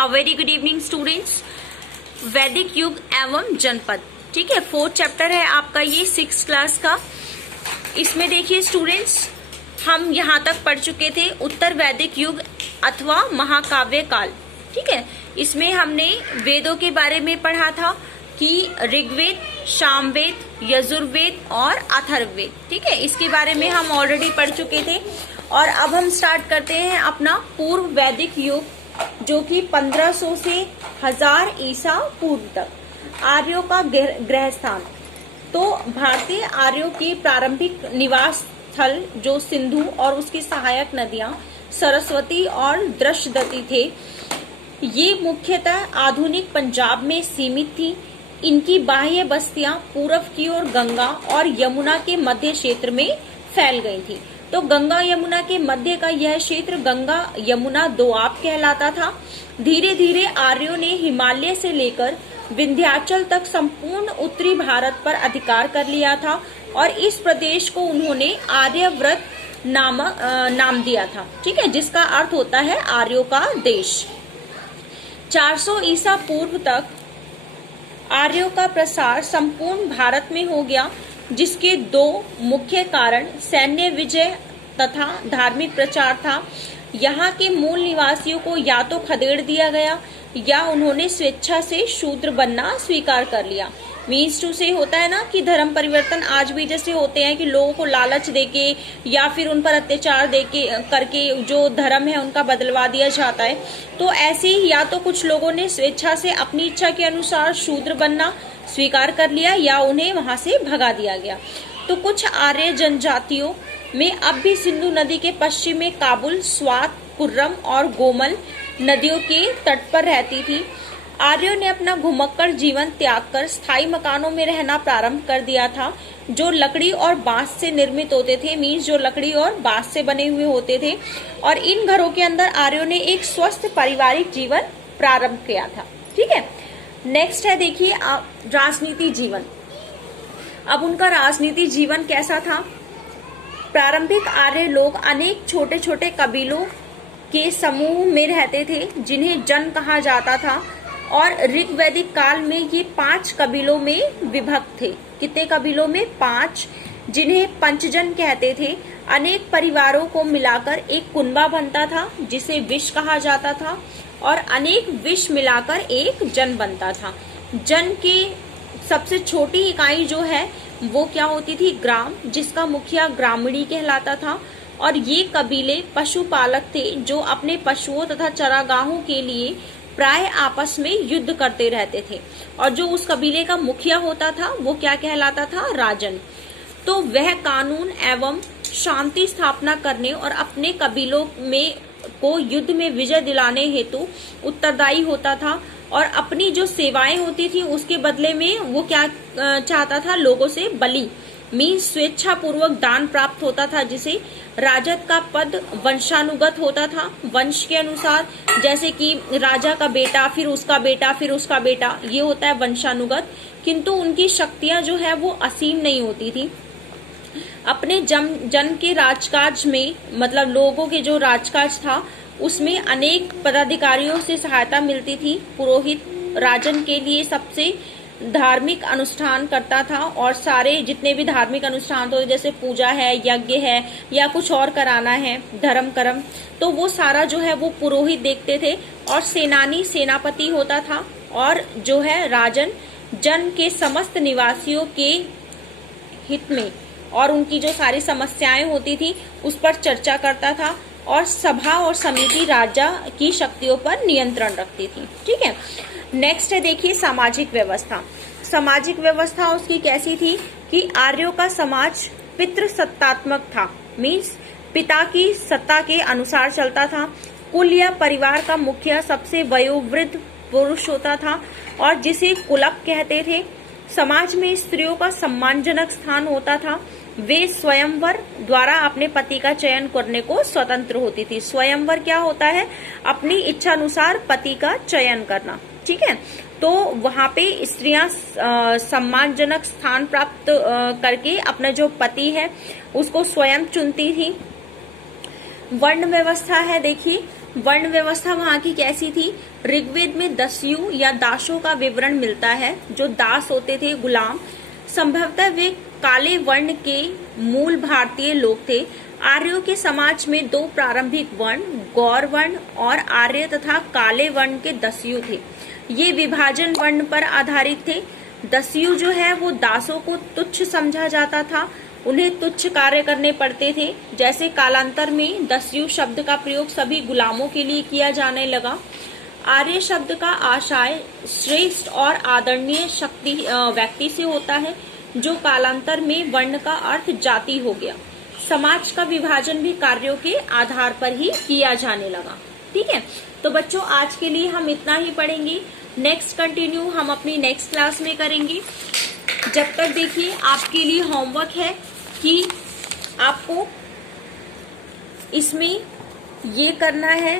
A very good evening students. वैदिक युग एवं जनपद, ठीक है, 4th चैप्टर है आपका ये 6th क्लास का। इसमें देखिए स्टूडेंट्स, हम यहाँ तक पढ़ चुके थे उत्तर वैदिक युग अथवा महाकाव्य काल, ठीक है। इसमें हमने वेदों के बारे में पढ़ा था कि ऋग्वेद, सामवेद, यजुर्वेद और अथर्ववेद, ठीक है, इसके बारे में हम ऑलरेडी पढ़ चुके थे। और अब हम स्टार्ट करते हैं अपना पूर्व वैदिक युग, जो कि 1500 से 1000 ईसा पूर्व तक आर्यों का ग्रह स्थान। तो भारतीय आर्यों के प्रारंभिक निवास स्थल जो सिंधु और उसकी सहायक नदियां सरस्वती और दृश्यदती थे, ये मुख्यतः आधुनिक पंजाब में सीमित थी। इनकी बाह्य बस्तियां पूर्व की ओर गंगा और यमुना के मध्य क्षेत्र में फैल गई थी। तो गंगा यमुना के मध्य का यह क्षेत्र गंगा यमुना दोआब कहलाता था। धीरे धीरे आर्यों ने हिमालय से लेकर विंध्याचल तक संपूर्ण उत्तरी भारत पर अधिकार कर लिया था और इस प्रदेश को उन्होंने आर्यव्रत नाम दिया था, ठीक है, जिसका अर्थ होता है आर्यों का देश। 400 ईसा पूर्व तक आर्यों का प्रसार संपूर्ण भारत में हो गया, जिसके दो मुख्य कारण सैन्य विजय तथा धार्मिक प्रचार था। यहाँ के मूल निवासियों को या तो खदेड़ दिया गया या उन्होंने स्वेच्छा से शूद्र बनना स्वीकार कर लिया। मीन्स टू से होता है ना कि धर्म परिवर्तन आज भी जैसे होते हैं कि लोगों को लालच देके या फिर उन पर अत्याचार देके करके जो धर्म है उनका बदलवा दिया जाता है। तो ऐसे ही या तो कुछ लोगों ने स्वेच्छा से अपनी इच्छा के अनुसार शूद्र बनना स्वीकार कर लिया या उन्हें वहां से भगा दिया गया। तो कुछ आर्य जनजातियों में अब भी सिंधु नदी के पश्चिम में काबुल, स्वात, कुर्रम और गोमल नदियों के तट पर रहती थी। आर्यों ने अपना घुमक्कड़ जीवन त्याग कर स्थायी मकानों में रहना प्रारंभ कर दिया था, जो लकड़ी और बांस से निर्मित होते थे। मीन्स जो लकड़ी और बांस से बने हुए होते थे। और इन घरों के अंदर आर्यों ने एक स्वस्थ पारिवारिक जीवन प्रारंभ किया था, ठीक है। नेक्स्ट है देखिए राजनीति जीवन। अब उनका राजनीति जीवन कैसा था? प्रारंभिक आर्य लोग अनेक छोटे छोटे कबीलों के समूह में रहते थे, जिन्हें जन कहा जाता था। और ऋग्वैदिक काल में ये 5 कबीलों में विभक्त थे। कितने कबीलों में? 5, जिन्हें पंचजन कहते थे। अनेक परिवारों को मिलाकर एक कुनबा बनता था, जिसे विश कहा जाता था, और अनेक विश मिलाकर एक जन बनता था। जन की सबसे छोटी इकाई जो है वो क्या होती थी? ग्राम, जिसका मुखिया ग्रामीणी कहलाता था। और ये कबीले पशुपालक थे, जो अपने पशुओं तथा चरागाहों के लिए प्राय आपस में युद्ध करते रहते थे। और जो उस कबीले का मुखिया होता था वो क्या कहलाता था? राजन। तो वह कानून एवं शांति स्थापना करने और अपने कबीलों में को युद्ध में विजय दिलाने हेतु उत्तरदायी होता था। और अपनी जो सेवाएं होती थी उसके बदले में वो क्या चाहता था? लोगों से बलि, मीन्स स्वेच्छा पूर्वक दान प्राप्त होता था, जिसे राजत का पद वंशानुगत होता था। वंश के अनुसार, जैसे कि राजा का बेटा, फिर उसका बेटा, फिर उसका बेटा, ये होता है वंशानुगत। किंतु उनकी शक्तियां जो है वो असीम नहीं होती थी। अपने जन के राजकाज में, मतलब लोगों के जो राजकाज था उसमें अनेक पदाधिकारियों से सहायता मिलती थी। पुरोहित राजन के लिए सबसे धार्मिक अनुष्ठान करता था, और सारे जितने भी धार्मिक अनुष्ठान तो जैसे पूजा है, यज्ञ है या कुछ और कराना है, धर्म कर्म, तो वो सारा जो है वो पुरोहित देखते थे। और सेनानी सेनापति होता था, और जो है राजन जन के समस्त निवासियों के हित में और उनकी जो सारी समस्याएं होती थी उस पर चर्चा करता था। और सभा और समिति राजा की शक्तियों पर नियंत्रण रखती थी, ठीक है। नेक्स्ट है देखिए सामाजिक व्यवस्था। सामाजिक व्यवस्था उसकी कैसी थी कि आर्यों का समाज पितृसत्तात्मक था। मीन्स पिता की सत्ता के अनुसार चलता था। कुल या परिवार का मुखिया सबसे वयोवृद्ध पुरुष होता था, और जिसे कुलप कहते थे। समाज में स्त्रियों का सम्मानजनक स्थान होता था। वे स्वयंवर द्वारा अपने पति का चयन करने को स्वतंत्र होती थी। स्वयंवर क्या होता है? अपनी इच्छा अनुसार पति का चयन करना, ठीक है। तो वहां पे स्त्रियां सम्मानजनक स्थान प्राप्त करके अपना जो पति है उसको स्वयं चुनती थी। वर्ण व्यवस्था है देखिए, वर्ण व्यवस्था वहां की कैसी थी? ऋग्वेद में दस्यु या दासों का विवरण मिलता है। जो दास होते थे, गुलाम, संभवतः वे काले वर्ण के मूल भारतीय लोग थे। आर्यों के समाज में दो प्रारंभिक वर्ण, गौर वर्ण और आर्य तथा काले वर्ण के दस्यु थे। ये विभाजन वर्ण पर आधारित थे। दस्यु जो है वो दासों को तुच्छ समझा जाता था, उन्हें तुच्छ कार्य करने पड़ते थे। जैसे कालांतर में दस्यु शब्द का प्रयोग सभी गुलामों के लिए किया जाने लगा। आर्य शब्द का आशय श्रेष्ठ और आदरणीय शक्ति व्यक्ति से होता है, जो कालांतर में वर्ण का अर्थ जाति हो गया। समाज का विभाजन भी कार्यों के आधार पर ही किया जाने लगा। ठीक है, तो बच्चों आज के लिए हम इतना ही पढ़ेंगे। नेक्स्ट कंटिन्यू हम अपनी नेक्स्ट क्लास में करेंगे। जब तक देखिए आपके लिए होमवर्क है कि आपको इसमें ये करना है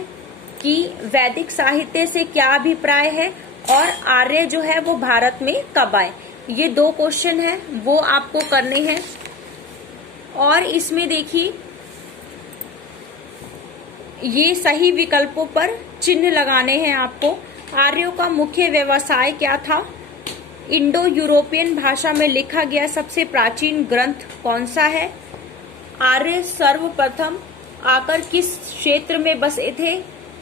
कि वैदिक साहित्य से क्या अभिप्राय है और आर्य जो है वो भारत में कब आए। ये 2 क्वेश्चन है, वो आपको करने हैं। और इसमें देखिए ये सही विकल्पों पर चिन्ह लगाने हैं आपको। आर्यों का मुख्य व्यवसाय क्या था? इंडो यूरोपियन भाषा में लिखा गया सबसे प्राचीन ग्रंथ कौन सा है? आर्य सर्वप्रथम आकर किस क्षेत्र में बसे थे?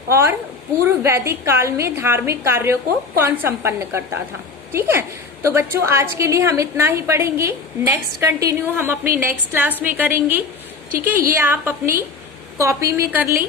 और पूर्व वैदिक काल में धार्मिक कार्यों को कौन संपन्न करता था? ठीक है, तो बच्चों आज के लिए हम इतना ही पढ़ेंगे। नेक्स्ट कंटिन्यू हम अपनी नेक्स्ट क्लास में करेंगे। ठीक है, ये आप अपनी कॉपी में कर लें।